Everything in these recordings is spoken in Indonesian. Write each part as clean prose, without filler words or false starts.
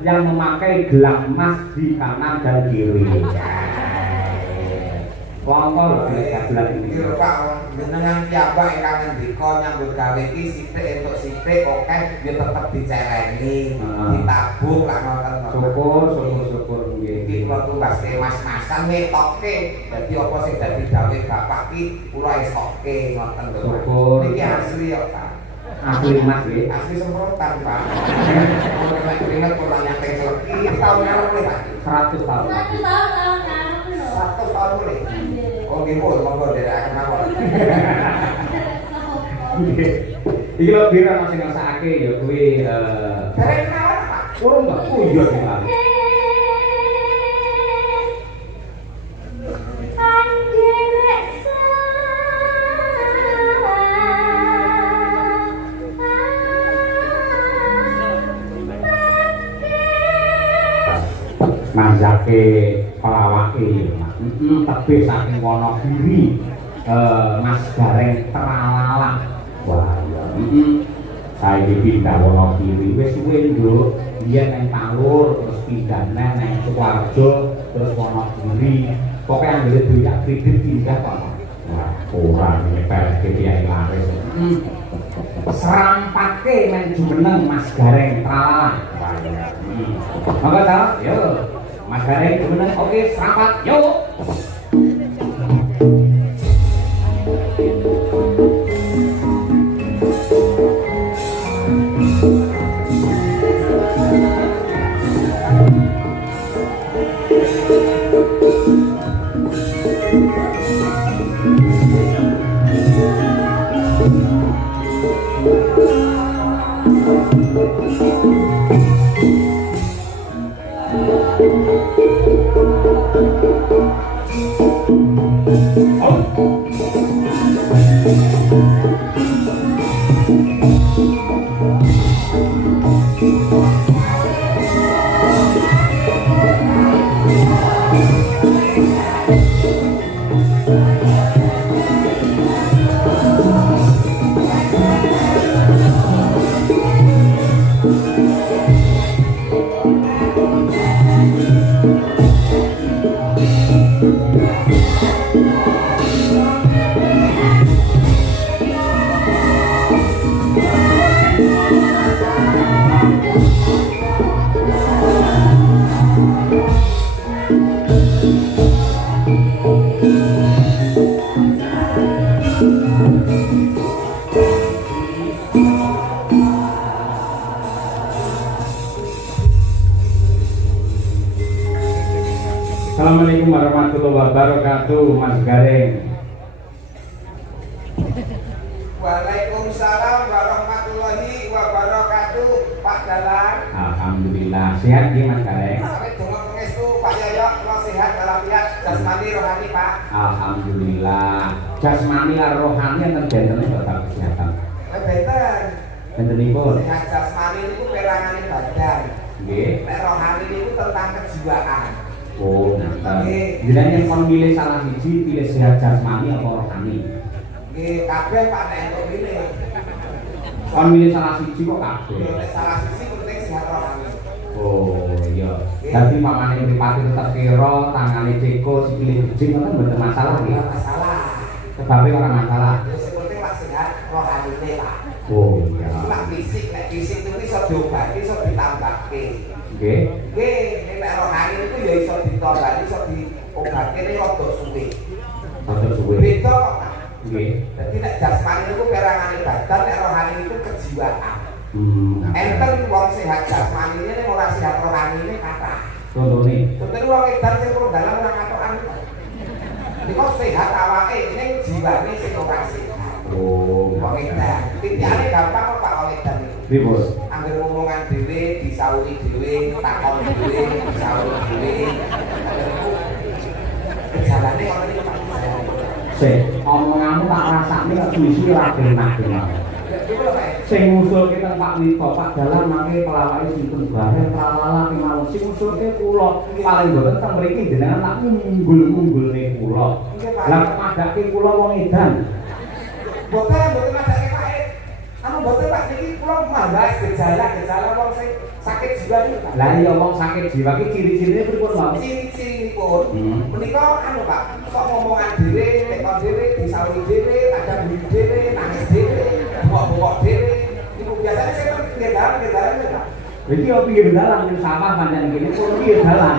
yang memakai gelang emas di kanan dan kiri. Kongkol gelang ini. Iya Pak, jenengan piyambak ingkang ngendika nyambut gawe iki sithik entuk sithik oke ya tetep diceleni, ditabung lah ngoten. Syukur nggih. Iki kula tugaske mas-masan ngetokke. Dadi apa sing dadi gawe bapak iki kula esokke ngoten lho. Syukur. Niki asli ya Pak. Asli emas nggih. Asli semprotan Pak. Ora nek keringet kula nyating seleki tahun ngarep Pak. 100 tahun. 100 tahun ngarep lho. 100 tahun mulai. Oh nggih pun monggo nderekaken mawon. Iki lho bira sing ngrasakake ya kuwi Derek mawon Pak. urung Mbak. Oh iya Pak. Manjake pelawake ya Mas. Tebih saking Wonogiri. Mas Gareng Tralala. Wah ya. Saiki pindah Wonogiri wis suwe nduk. Biyen nang Talur terus pindah nang Sukoharjo terus Wonogiri. Pokoke anggere duit kredit pindah kok. Wah, ora nyepelke kiai laris. Serampake men jumeneng Mas Gareng Tralala. Wah ya. Monggo ta? Yo. Mas Gareng jumeneng oke serampat. Yo. Assalamualaikum warahmatullahi wabarakatuh, Mas Gareng. Waalaikumsalam warahmatullahi wabarakatuh, Pak Dalang. Alhamdulillah sehat nggih Mas Gareng. Awit donga pangestu Pak Yoyo kula sehat walafiat jasmani rohani Pak. Alhamdulillah. Jasmani lan rohani enten benten bapak kesehatan. Benten. Bentenipun. Sehat jasmani niku perangane badan. Nggih. Nek rohani niku tentang kejiwaan. Oh, nah. Jenengan kon milih salah siji, pilih sehat jasmani apa rohani? Nggih, kabeh Pak nek entuk milih. Kon milih salah siji kok kabeh. Nek salah siji penting sehat rohani. Oh, iya. Dadi mamane mripate tetep kira, tangane ceko, sikile gejing ngoten mboten masalah nggih. Ora masalah. Sebabe ora masalah. Wis penting lak sehat rohanine Pak. Oh, iya. Lak fisik, nek fisik itu iso diobati, iso ditambahke. Nggih. Nggih, nek rohani itu ya iso ditambahke, iso diobati nek rada suwe. Rada suwe. Beda kok Pak. Nggih. Dadi nek jasmani itu perangane badan, nek rohani itu kejiwaan. Enten wong sehat jasmani ini ora sehat rohani ini kathah. Contone. Contohnya wong edan sing perlu dalam ora katokan. Niku sehat awake ning jiwane sing ora sehat. Oh, Wong edan. Titiane gampang kok Pak wong edan niku. Bos. Angger ngomongan dhewe, disauri dhewe, takon dhewe, disauri dhewe. Gejalane ngono niku Pak. Sik, omonganmu tak rasakne kok suwi-suwi ora benak-benak. Sing ngusulke teng Pak Wito, Pak Dalang mangke pelawake sinten Gareng Tralala kemawon. Sing ngusulke kula paling boten teng mriki jenengan tak ngunggul-unggulne kula. Lah padake kula wong edan. Boten madake Pak. Anu mboten Pak niki kula membahas gejala wong sing sakit jiwa niku Pak. Lah iya wong sakit jiwa iki ciri-cirine pripun, Mas? Ciri-cirinipun menika anu Pak, kok ngomongan dhewe, tekon dhewe, disawi dhewe, kadang beli dhewe, nangis dhewe, bengok-bengok dhewe. Niku biasane saya pinggir dalan Pak. Iki yo pinggir dalan ning sawah pancen kene kok pinggir dalan.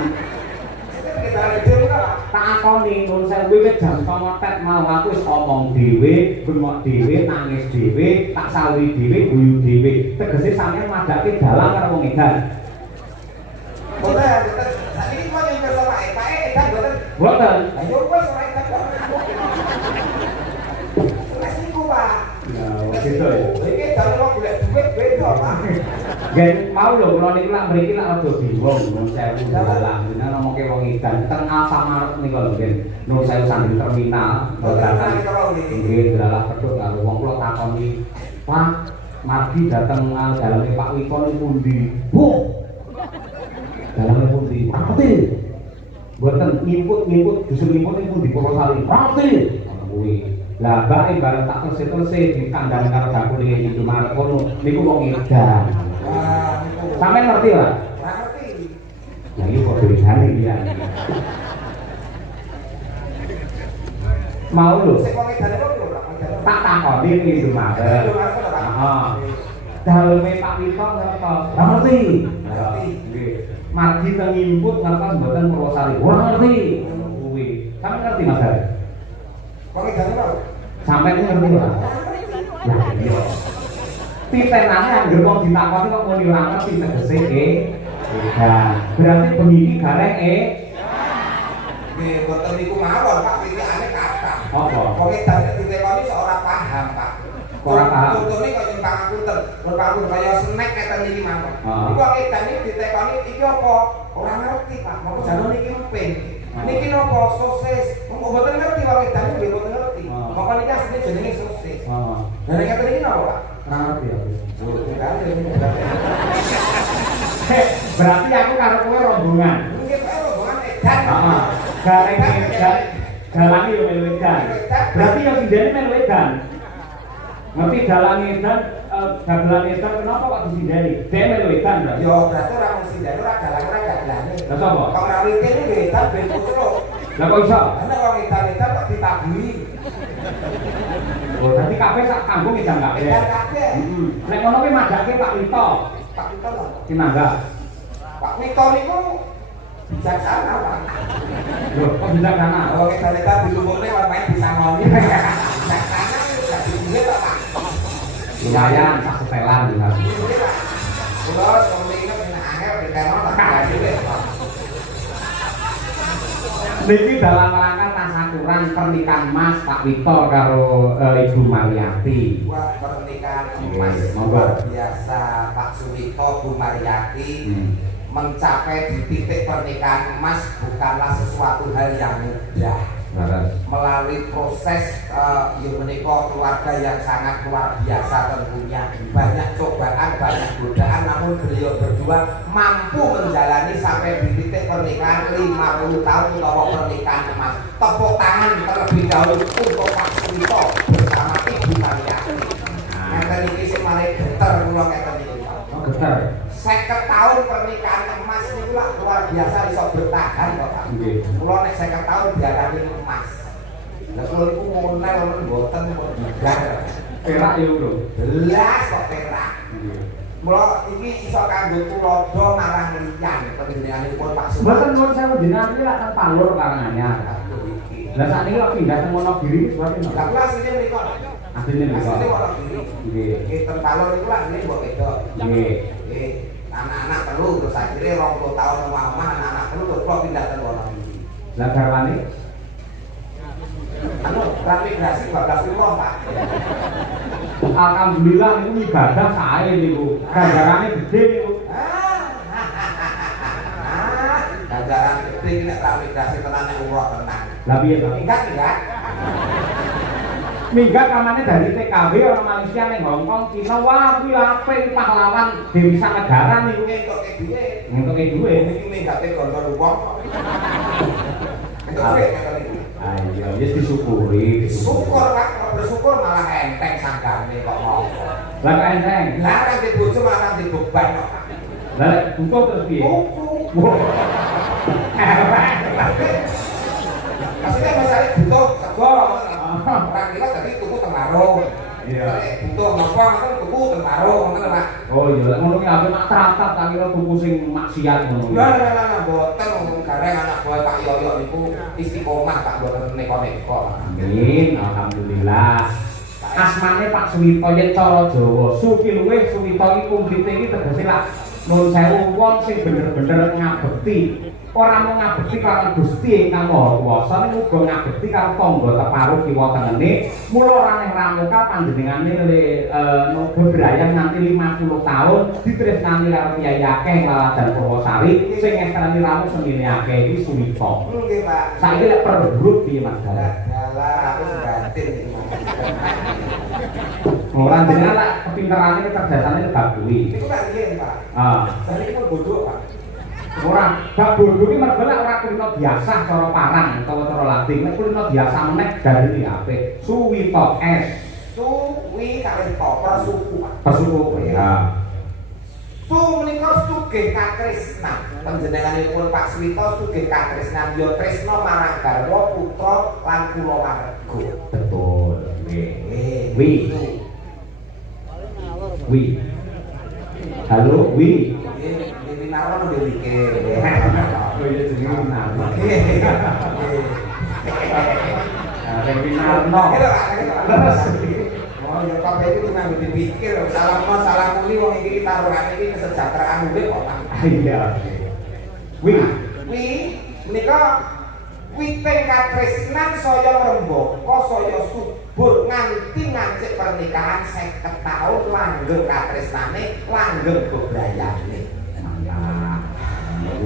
Pinggir dalan dhewe Pak. Tak akoni nun sewu wis jam 09.00 mau aku wis omong dhewe, bengok dhewe, nangis dhewe, tak sawi dhewe, guyu dhewe. Tegese sampeyan madake dalan karo wong edan. Boten, sakniki kula nyampe sama Pak edan boten. Boten. Lah yo wis ora edan kok. Wes niku Pak. Ya, wis itu ya. Iki dalem kok golek duit beda Pak. Gen mau lho kula niku lak mriki lak rada bingung nun sewu dalan. Dene ngomongke wong edan teng Alfamart niku lho gen. Nun sewu sambil terminal. Nggih, dalah pedhot karo wong kula takoni, "Pak, margi dateng daleme Pak Wiko niku pundi?" "Bu, daleme pundi?" "Ngerti." "Mboten ngimput justru ngimput niku pundi Purwosari?" "Ngerti." Ngono kuwi. Lah mbake bareng tak terus di kandang karo bakul iki Indomaret kono niku wong edan. Sampai ngerti lah? Ngerti. Nah ini kok tulisannya dia. Mau lho? Tak takoni ini Indomaret. Daleme Pak Wito ngertos. Ngerti. Margi teng input ngertos mboten Purwosari. Ngerti. Kuwi. Sampe ngerti Mas Hari? Kok ngene lho? Sampai ngerti lah. Lah iya. Titenane anggere wong ditakoni kok muni ora ngerti tegese edan. Berarti bengi iki gareng Nggih, boten niku mawon Pak, pitikane kathah. apa? Kok edan ditekoni sok ora paham Pak. Ora paham. Contone kaya nyumpang akunten, nyumpang kaya snack keten iki mawon. Ah. Iku kok edan iki ditekoni iki apa? Ora ngerti Pak. Moko jane niki emping. Niki napa sosis? Moko boten ngerti kok edan iki boten ngerti. Moko niki asline jenenge sosis. Heeh. Lah nek keten iki napa Pak? Ora ngerti aku. Heh, Berarti aku karo kowe rombongan. mungkin Pak rombongan edan. Heeh. Gareng edan. Dalange yo melu edan. Berarti yo sindene melu edan. Ngerti dalang edan, dagelan edan kenapa kok disindeni? Dhewe melu edan berarti. Yo berarti ora mung sindane ora dalang ora dagelane. Lah sapa? Kok ora witene yo edan ben pucuk. Lah kok iso? Karena wong edan-edan kok ditaburi. Oh, berarti kabeh sak kampung edan kabeh. Edan kabeh. Heeh. Nek ngono kuwi madake Pak Wito. Pak Wito lho. Sinangga. Pak Wito niku bijaksana Pak. Lho, kok bijaksana? Oh, edan-edan dilumurne ora main bisa ngoni. Bijaksana gak duwe Pak. Lumayan sak setelan iki Mas. Duwe Pak. Kula semene nek angel dikeno tak duwe Pak. Niki dalam rangka tasakuran pernikahan Mas Pak Wito karo Ibu Mariati. Wah, pernikahan Oke, Mas monggo. luar biasa Pak Suwito, Bu Mariati. Mencapai di titik pernikahan emas bukanlah sesuatu hal yang mudah. Melalui proses menikah keluarga yang sangat luar biasa tentunya, banyak cobaan, banyak godaan, namun beliau berdua mampu menjalani sampai di titik pernikahan 50 tahun atau pernikahan emas. Tepuk tangan terlebih dahulu untuk Pak Suwito bersama Ibu Mariati. Ngeten iki sing malah geter kula ngeten iki. Oh, getar. 50 tahun pernikahan emas niku lah luar biasa iso bertahan kok Pak. Nggih. Kula nek 50 tahun diarani emas. Lah kula niku ngonel men mboten kok bugar. Perak ya, Bro. Belas kok perak. Nggih. Mula iki iso kanggo tulodo marang liyan panjenenganipun Pak Suwito. Mboten nuwun sewu jenengan iki lak teng Panglur karangannya. Lah sakniki kok pindah teng Wonogiri suwate Lah napa? kula asline mriko. Asline mriko. Asline Wonogiri. Nggih. Nggih ten Palur niku lah ini mbok wedok. Nggih. Nggih. Anak-anak telu terus akhirnya 20 tahun omah-omah anak-anak telu terus kula pindah ten Wonogiri. Lah garwane Anu, transmigrasi 12 umroh Pak. alhamdulillah niku ibadah sae niku. Ganjarane gede niku. Ganjaran gede iki nek transmigrasi tenan nek umroh tenan. Lah piye to? Enggak. Minggat kamane dari TKW orang Malaysia ning Hongkong, Cina, wah kuwi apik pahlawan Dewi Negara niku. Entuk ke duit. Ngentuke dhuwit. Iki minggate gontor wong kok. Entuk duit ngene iki. Ayo, wis disyukuri. Syukur Pak, kalau bersyukur malah enteng sanggane kok ngopo. Lah kok enteng. Lah kan di bojo malah nanti beban kok. Lah butuh terus piye? Tuku. Maksudnya masalah butuh sego. Ora kira tadi tuku teng warung. Iya. Butuh napa ngono tuku teng warung ngono Pak. Oh iya, lek ngono ki ape mak teratat tak kira tuku sing maksiat ngono. Lah mboten wong gareng anak buah Pak Yoyo niku istiqomah tak mboten neko-neko. Amin, alhamdulillah. Asmane Pak Suwito yen cara Jawa, Suki luwih Suwito iki kumplite iki tegese lak nuwun sewu wong sing bener-bener ngabekti. Ora mung ngabekti karo Gusti Ingkang Maha Kuwasa ning uga ngabekti karo tangga teparuh kiwa tengene. Mula ora ning Ramuka panjenengane bebrayan nganti 50 tahun ditresnani karo Kyai Akeh Laladan Purwosari sing ngestrani ramu semine akeh iki Suwito. Nggih, Pak. Saiki lek perburuk piye Mas Dalah? Dalah aku batin iki. Ora jenengan lak kepinterane kecerdasane bab kuwi. Niku tak riyen, Pak. Saya iki bodoh, Pak. Ora, bab bodoh iki mergo lek ora kulino biasa cara parang utawa cara Latin, nek kulino biasa meneh dari apik. Suwito S. Suwi kali to, persuku, Pak. Persuku ya. Su menika sugih katresnan. Panjenenganipun Pak Suwito sugih katresnan ya tresna marang garwa putra lan kulawarga. Betul. Nggih. Wi. Halo, Wi. Nggih, Winarno nggih mikir. Oh iya jenenge Winarno. Arek Winarno. Oh ya kabeh itu cuma dipikir salah muli wong iki taruhane iki kesejahteraan urip kok. Iya. Wi. Menika wite katresnan saya ngrembaka saya subur nganti ngancik pernikahan 50 tahun langgeng katresnane langgeng bebrayane. Mantap.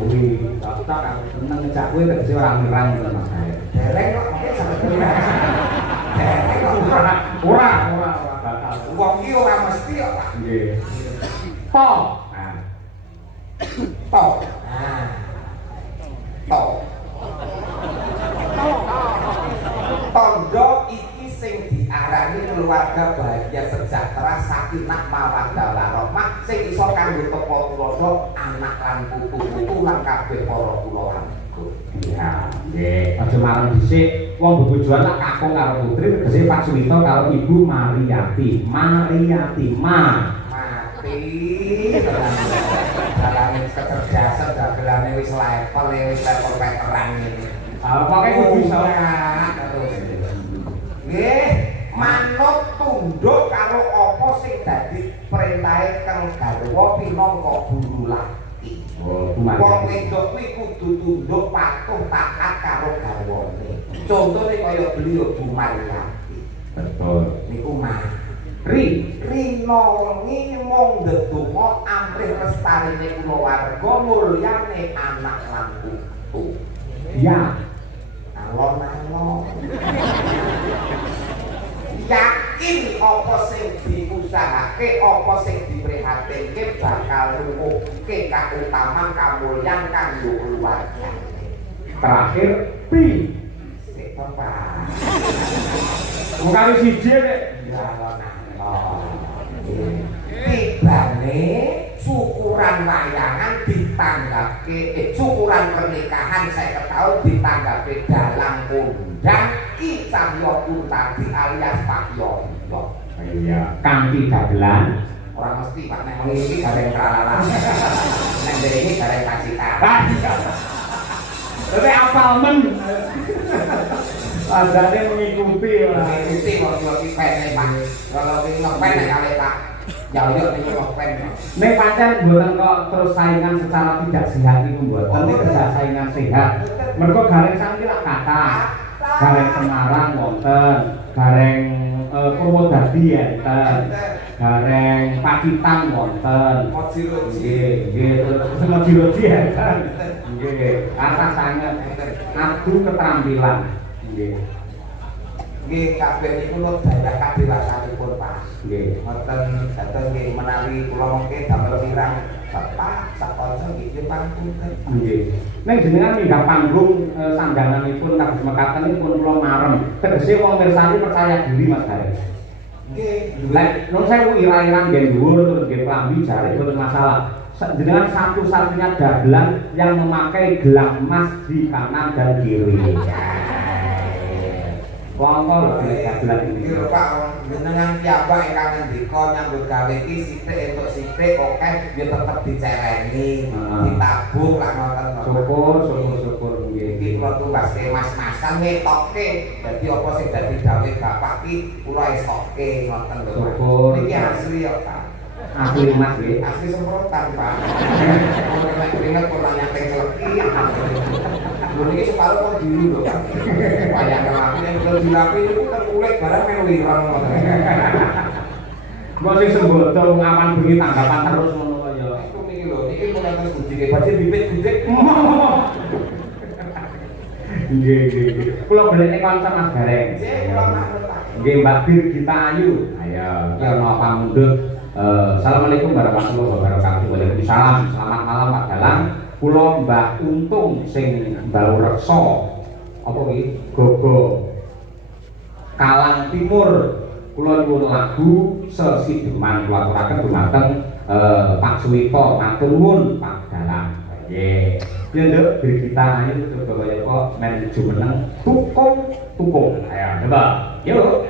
Wi, tak kan seneng ngejak kowe tegese ora ngerang to Mas. Dereng kok mungkin sampe dereng kok Ora bakal. wong iki ora mesti kok Pak. Nggih. To. To. To. Tondo iki sing diarani keluarga bahagia sejahtera sakinah mawaddah warahmah sing iso kanggo tepa tulodo anak lan putu-putu lan kabeh para kula. Iya, nggih. Aja marang dhisik wong bebojoan lak kakung karo putri tegese Pak Suwito karo Ibu Mariyati. Mariyati Mati. Dalane kecerdasan dagelane wis level veteran ini. Pokoke kudu iso terus. Nggih, manut tunduk karo apa sing dadi perintahe kang garwa pinangka guru laki. Wong wedok kuwi kudu tunduk patuh taat karo garwane. Contone kaya beliau Bu Mariyati. Betul. Niku mah Rina wengi mung ndedonga amrih lestarine kulawarga mulyane anak lan putu. Iya. Alon-alon. Yakin apa sing diusahake, apa sing diprihatinke bakal nuwuhke kautaman kamulyan kanggo keluarga. Terakhir pi. Sik Bapak. Mungkin siji nek tibane syukuran wayangan ditanggapi syukuran pernikahan 50 tahun ditanggapi dalang kondang Ki Cahyo Kuntadi alias Pak Yoyo. Iya, kanthi dagelan Ora mesti Pak nek ngene iki gareng tralala. Nek dene iki gareng pacita. Tapi apal men. Adane mengikuti ora. Mengikuti kok iki pene Pak. Kalau iki ngepen nek kali Pak Yoyo iki ngepen. Nek pancen mboten kok terus saingan secara tidak sehat niku mboten. Nek kerja saingan sehat. Mergo gareng sampe lak kata. Gareng Semarang wonten, gareng Purwodadi enten, gareng Pacitan wonten. Nggih, nggih, Mojiroji enten. Nggih, kata sanget adu keterampilan. Nggih. Nggih, kabeh niku lho dadak kadewasanipun, Pak. Nggih. Mboten dateng nggih menawi kula mengke damel pirang Bapak sakonco nggih pangapunten. Nggih. Ning jenengan minggah panggung sandanganipun kados mekaten pun kula marem. Tegese wong mirsani percaya diri Mas Gareng. Nggih. Lek non saya irang-irang nggih dhuwur terus nggih klambi jare mboten masalah. Jenengan satu-satunya dagelan yang memakai gelang emas di kanan dan kiri. Wongkol dagelan ini. Iki lho Pak, jenengan piyambak ingkang ngendika nyambut gawe iki sithik entuk sithik oke ya tetep dicereni, ditabung lah ngoten. Syukur nggih. Iki kula tumpaske mas-masan ngetokke. Dadi apa sing dadi dawuh Bapak iki kula esokke ngoten lho. Syukur. Iki asli ya Pak. Asli Mas nggih. Asli semprotan Pak. Nek keringet kok nyateng celeki. Lho niki separuh kok dulu lho Pak. Wayang rapi nek kula dirapi niku kan kulit barang melu ireng ngoten. Mbok sing sembodo ngawan bengi tanggapan terus ngono kok ya. Iku niki lho, niki mulai terus bujike badhe bibit budik. Nggih. Kula beli kanca Mas Gareng. Nggih, kula matur Pak. Nggih Mbak Birgita Ayu. Ayo, iki ana pamundhut. Assalamualaikum warahmatullahi wabarakatuh. Waalaikumsalam. Selamat malam Pak Dalang. Kula Mbak Untung sing Bau Reksa. Apa iki? Gogo Kalang Timur. Kula nyuwun lagu sesideman kula aturaken dumateng Pak Suwito. Matur nuwun Pak Dalang. Nggih. Piye Nduk Birgita Ayu coba kaya kok men jumeneng tukung. Ayo coba. Yuk.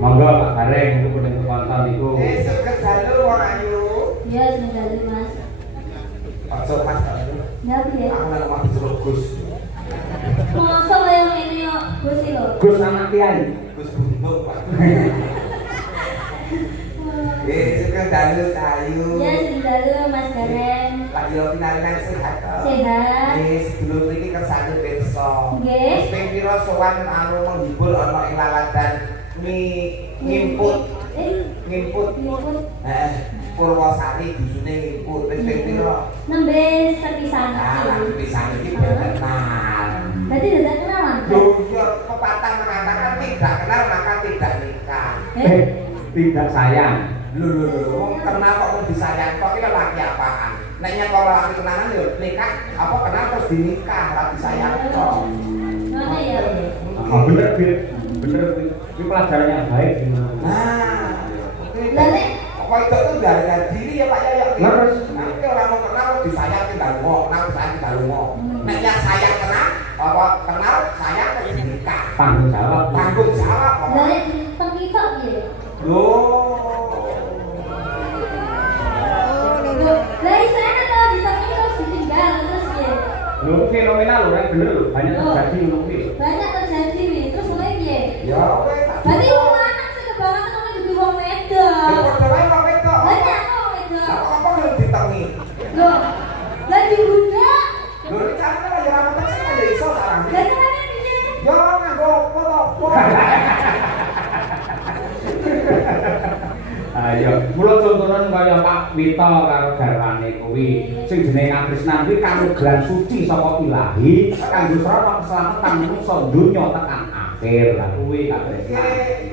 Monggo Pak Gareng untuk penentu konten niku. Sugeng dalu wong ayu. Ya, sudah Mas. Ojo Mas dalu. Ya, piye? Aku nang omah disuruh Gus. Masa kaya ngene yo, Gus lho. Gus anak Kiai. Gus Bunduk Pak. Sugeng dalu ayu. Ya, sudah Mas Gareng. Lagi yo pinaringan sehat. Sehat. Sedulur iki kersane pirsa. Nggih. Ping pira sowan anu menghibur ana ing laladan ngimput. Ngimput. Heeh. Purwosari dusune ngimput wis ping pira? Nembe sepisan. Ah, pisan iki kenal. Berarti tidak kenalan. Lho, iya pepatah mengatakan tidak kenal maka tidak nikah. Tidak sayang. Lho, wong kenal kok mau disayang kok iki laki apaan? Nek nyek kalau laki kenalan yo nikah, apa kenal terus dinikah, ora disayang kok. Ngono ya. Bener ini pelajaran yang baik gimana? Nah, Lalu kok itu tuh dari diri ya Pak ya. Terus Nanti orang mau kenal disayang tinggal lunga, kenal sayang tinggal lunga. Nek yang sayang kenal, apa kenal sayang terus dinikah. tanggung jawab. Tanggung jawab. dari tengkitok piye? Loh. Dari sana kalau di tengkitok ditinggal terus piye? Lho fenomena lho rek bener lho, banyak Loh. terjadi ngono kuwi. Banyak terjadi wi, terus mulai piye? Ya wes. Berarti wong lanang sing kebangetan ngene dudu wong wedok. Padha wae kok wedok. Banyak kok wong wedok. Apa kudu ditengi? Loh, lah dibudak. Lho iki carane lah ya ora sing ya iso sarang. Lah carane piye? Ya nganggo foto. Ayo, mulo contohan kaya Pak Wito karo garwane kuwi sing jenenge Katrisnan kuwi kanugrahan suci saka Ilahi kanggo srana keselamatan manungsa donya tekan akhir. Lah kuwi Katrisnan.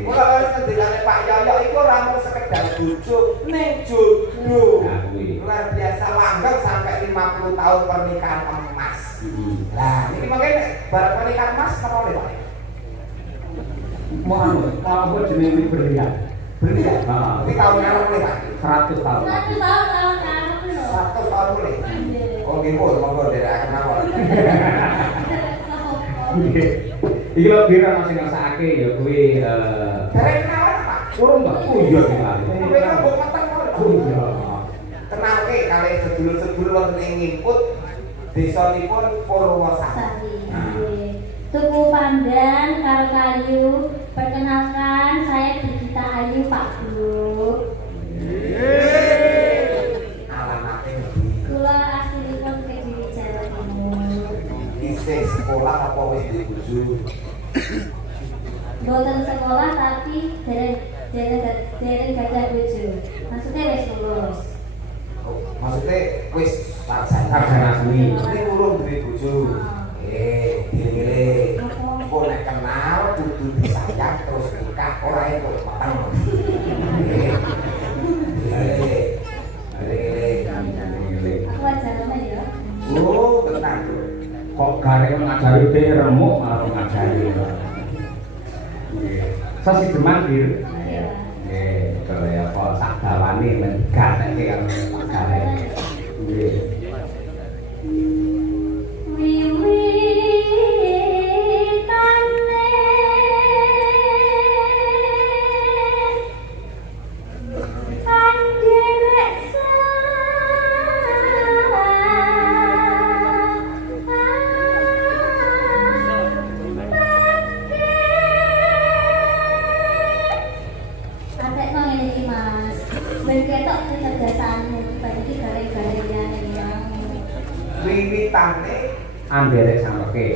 Ora wis ngendikane Pak Yoyo iku ora mung sekedar bojo ning jodoh. Nah kuwi. Luar biasa langgeng sampai 50 tahun pernikahan emas. Lah, ini makanya barang pernikahan emas apa oleh Pak? Mau apa jenenge berlian? Berlian. Heeh. Ini tahun berapa oleh Pak? 100 tahun. 100 tahun kamu lho. 100 tahun boleh. Oh, nggih, monggo derekaken mawon. Iki lho bir ana sing ngrasakake ya kuwi Derek kenalan Pak. urung Mbak. Oh iya sekali. Sampai rambut meteng kok. Oh iya. Kenalke kali sedulur-sedulur wonten ing ngimput Desanipun Purwosari. Sari. Tuku pandan karo kayu. Perkenalkan saya Digita Ayu Pak Guru. Alamate ngendi? Kula aslinipun Kediri Jawa Timur. Isih sekolah apa wis duwe bojo? Mboten sekolah tapi dereng gadah bojo. Maksudnya wis lulus. Oh, maksudnya wis sarjana Seni. ini urung duwe bojo. Dile-dile. Kok nek kenal kudu disayang terus nikah ora entuk mateng. Dile-dile. Aku ajarane ya. Oh, tenang. Kok garek ngajari dhek remuk karo ngajari. Nggih. Sasi Demang Bir. Iya. Nggih, kaya apa sak dawane mengatake karo garek. Nggih. Wiwitane Anderek sampe.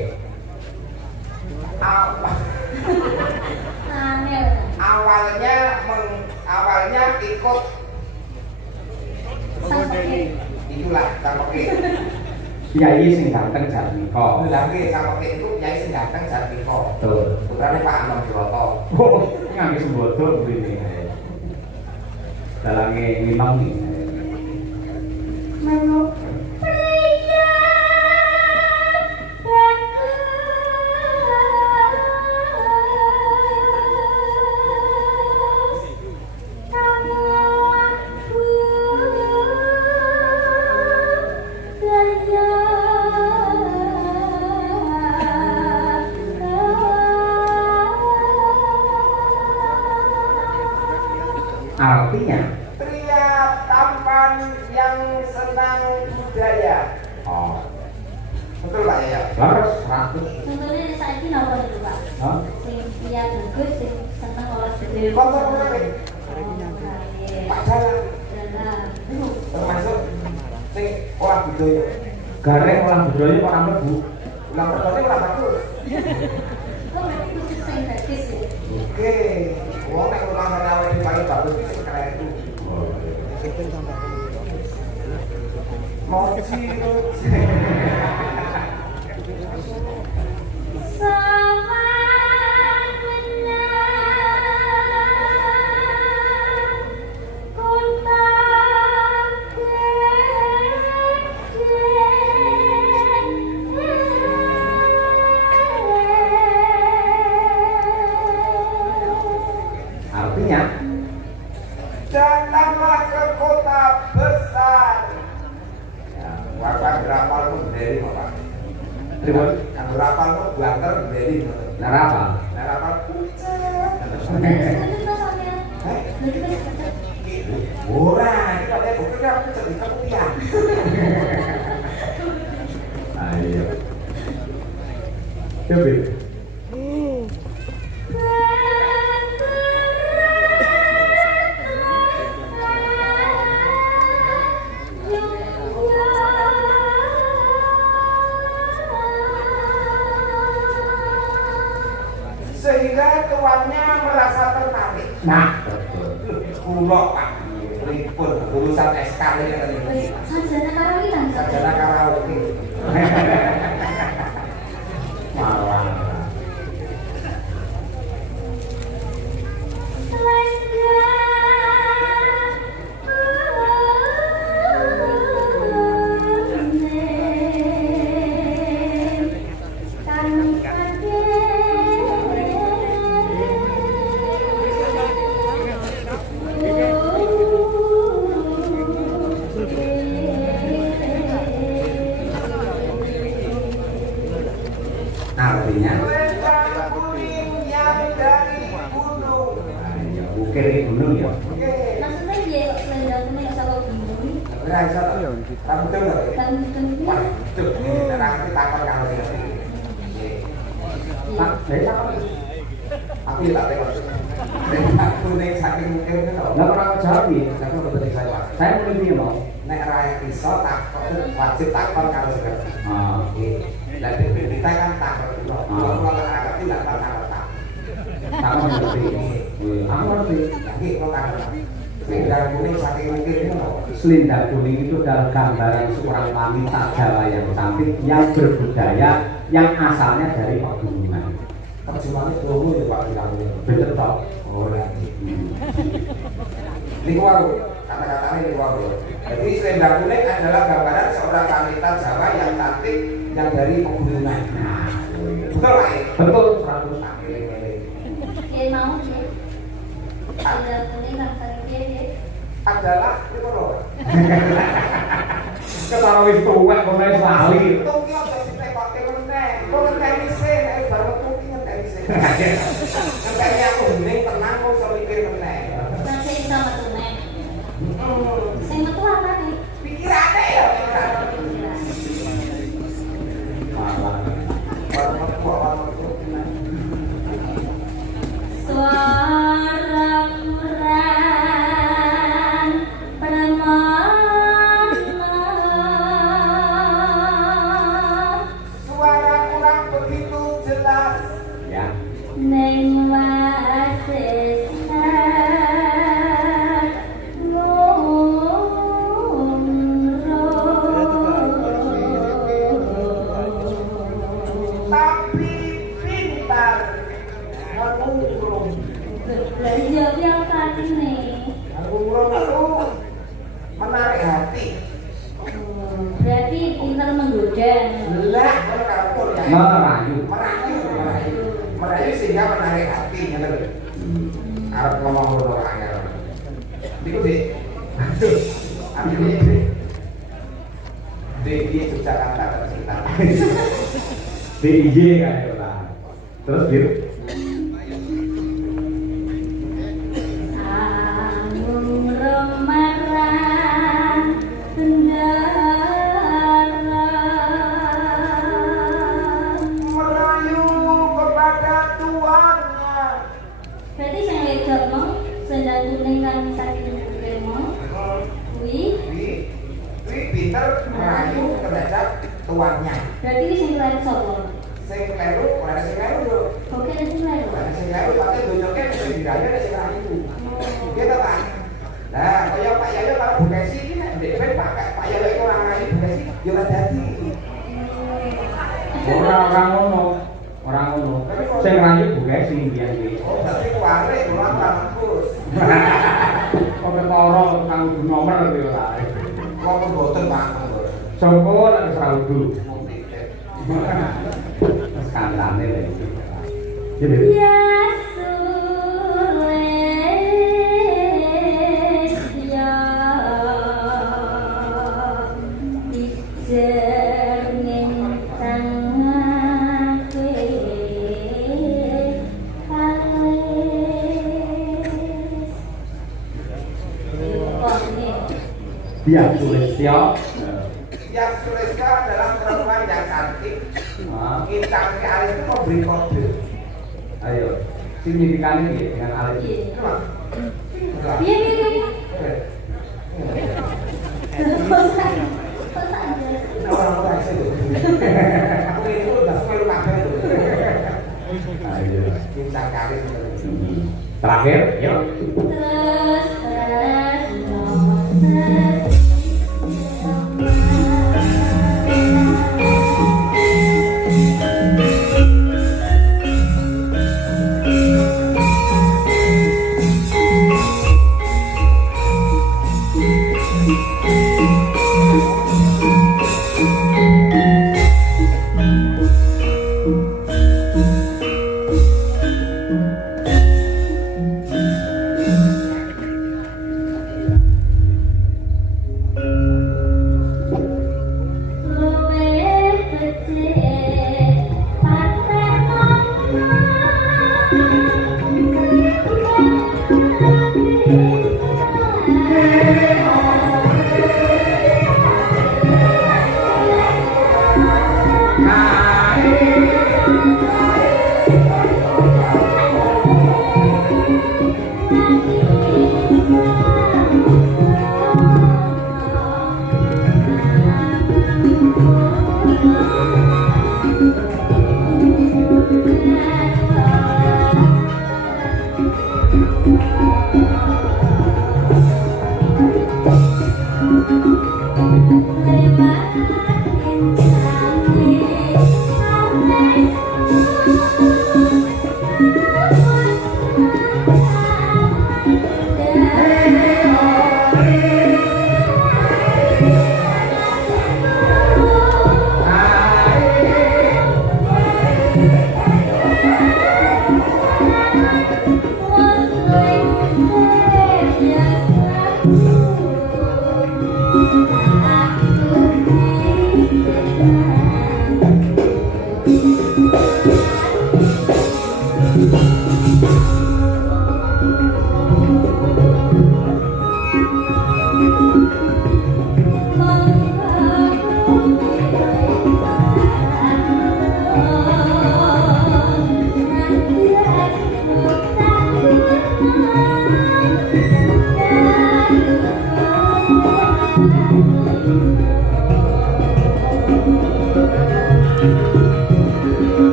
Angel. awalnya ikut Sampai itulah sampai Kiai sing ganteng Jarmiko. lagi sampai itu Yai sing ganteng Jarmiko. Betul. Putrane Pak Anam Broto. Oh, ngangge sembodo begini. Dalange ngimang iki. Menu pria bagus kamu aku daya Artinya, Pria tampan yang senang budaya. oh, Betul Pak ya? laras 100. contohnya saiki napa itu Pak? Hah? Sing pria bagus sing seneng olah gede. Kontor kemarin Pak Jalan termasuk sing orang budaya. Garek orang budaya kok ora mlebu. Ulang pertama orang bagus. Oh, itu sing bagus ya. Oke, wong nek ulang awake dhewe paling bagus itu sing keren itu. Mochi. Artinya, Datanglah ke kota besar. Ya, Bapak berapal pun dari Bapak. Pripun? Yang berapal pun banter dari. Lara apa? Berapal ora, iki kok buku iki aku jadi kepian. Ayo. Coba. Sehingga tuannya merasa tertarik. Nah, betul. Kulo Pak, pripun lulusan SK ini Sarjana karawitan. sarjana karaoke. Marwah. Artinya, Selendang kuning yang dari gunung. ayo, ukir gunung ya. Oke. Maksudnya dia kok selendang kuning saka gunung. Ora iso. Kamu betul enggak? Tentang Waduh, tenang kita takon kalau ngerti. Tak, saya tak. Aku ya tak tengok. Aku nek saking mungkin kan. Lah ora jawab iki. Aku betul saya. Saya mulai piye mau? Nek ra iso takon wajib takon kalau ngerti. Ah, Nggih. Lah kita kan takon. Kalau anak tidak pernah tak. tak ngerti. Aku ngerti. Nggih, kok takon. Selendang kuning saking mungkin itu Selendang kuning itu adalah gambaran seorang wanita Jawa yang cantik, yang berbudaya, yang asalnya dari pegunungan. terjemahannya dulu ya Pak bilangnya. Bener toh? Oh ya. Ini wow, kata-katanya ini wow. Jadi selendang kuning adalah gambaran seorang wanita Jawa yang cantik, yang dari pegunungan. Nah, betul Pak? Betul. 100 tak milih-milih. Dia mau dia. Ada kuning kata dia. Adalah ini loh. Ketara wis tuwek kok wis lali. Itu ki aja ditekok meneh. Kok ngenteni sih nek bar metu ki ngenteni sih. Ngenteni aku hening tenang kok iso mikir meneh. Nanti sama tunai. Sing metu apa nih? Pikirane ya pikiran. Suara murang permana Suara kurang begitu jelas. Ya. neng wasesa Tapi pintar ngurung. Jawab yang tadi nih. Ngurung itu menarik hati. Berarti pintar menggoda. Lah, kalau karakter ya. Merayu. Merayu sehingga menarik hati, ngerti lho. Arep ngomong ngono angel. Iku Dik. Aduh. Ambil Dik. Dik iki Yogyakarta cerita. DIY kan itu lah. Terus gitu. Anggung remaran bendara Merayu kepada tuannya. berarti sing wedok mau sendal kuning kan saking kuning mau kuwi Wi pinter merayu terhadap tuannya. berarti wis sing keren sapa Sing kleru, ora sing kleru lho. oke nek sing keren Ora sing kleru tapi donyoke sing dirayu nek sing rayu. Gitu kan? Nah, kaya Pak Yayo kalau Bu Kesi iki nek ndek Pak Yayo iku ora rayu Bu Kesi, ya ora dadi. Orang ngono. Orang ngono. Sing rayu buka sing biyen iki. Oh, berarti kuare ora bagus. Kok ketara kang nomor iki ora. Kok mboten Pak. Joko lek wis raudu. Skandalane lho iki. Jadi ya sules ya dijernin tangape dia tulis ya. Yang Suleska adalah perempuan yang cantik. Ah, Kincangnya alis itu memberi kode. ayo. Signifikannya iki dengan alis. Coba. Piye piye piye. Orang-orang itu. Aku itu udah suka kabeh itu. Ayo. Kincang kali. Terakhir, yuk. Terus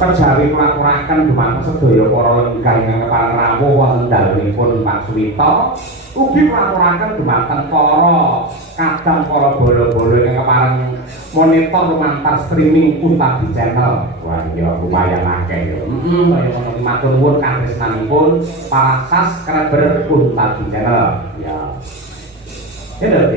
Kejawi nglakuraken dumateng sedaya para lenggah ingkang kepareng rawuh wonten dalemipun Pak Suwito, ugi nglakuraken dumateng para kadang para bola-bola ingkang kepareng monitor lumantar streaming Kuntabi Channel. Wah, ya lumayan akeh ya. Kaya ngono matur nuwun katresnanipun para subscriber Kuntabi Channel. Ya. Hello,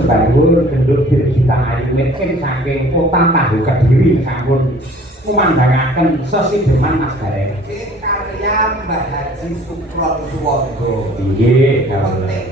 sebangun gendut dirgita ayu mitkin saking kota Tahu Kediri sampun memandangaken sesideman Mas Gareng karya Mbah Haji Sukron Suwondo inggih penting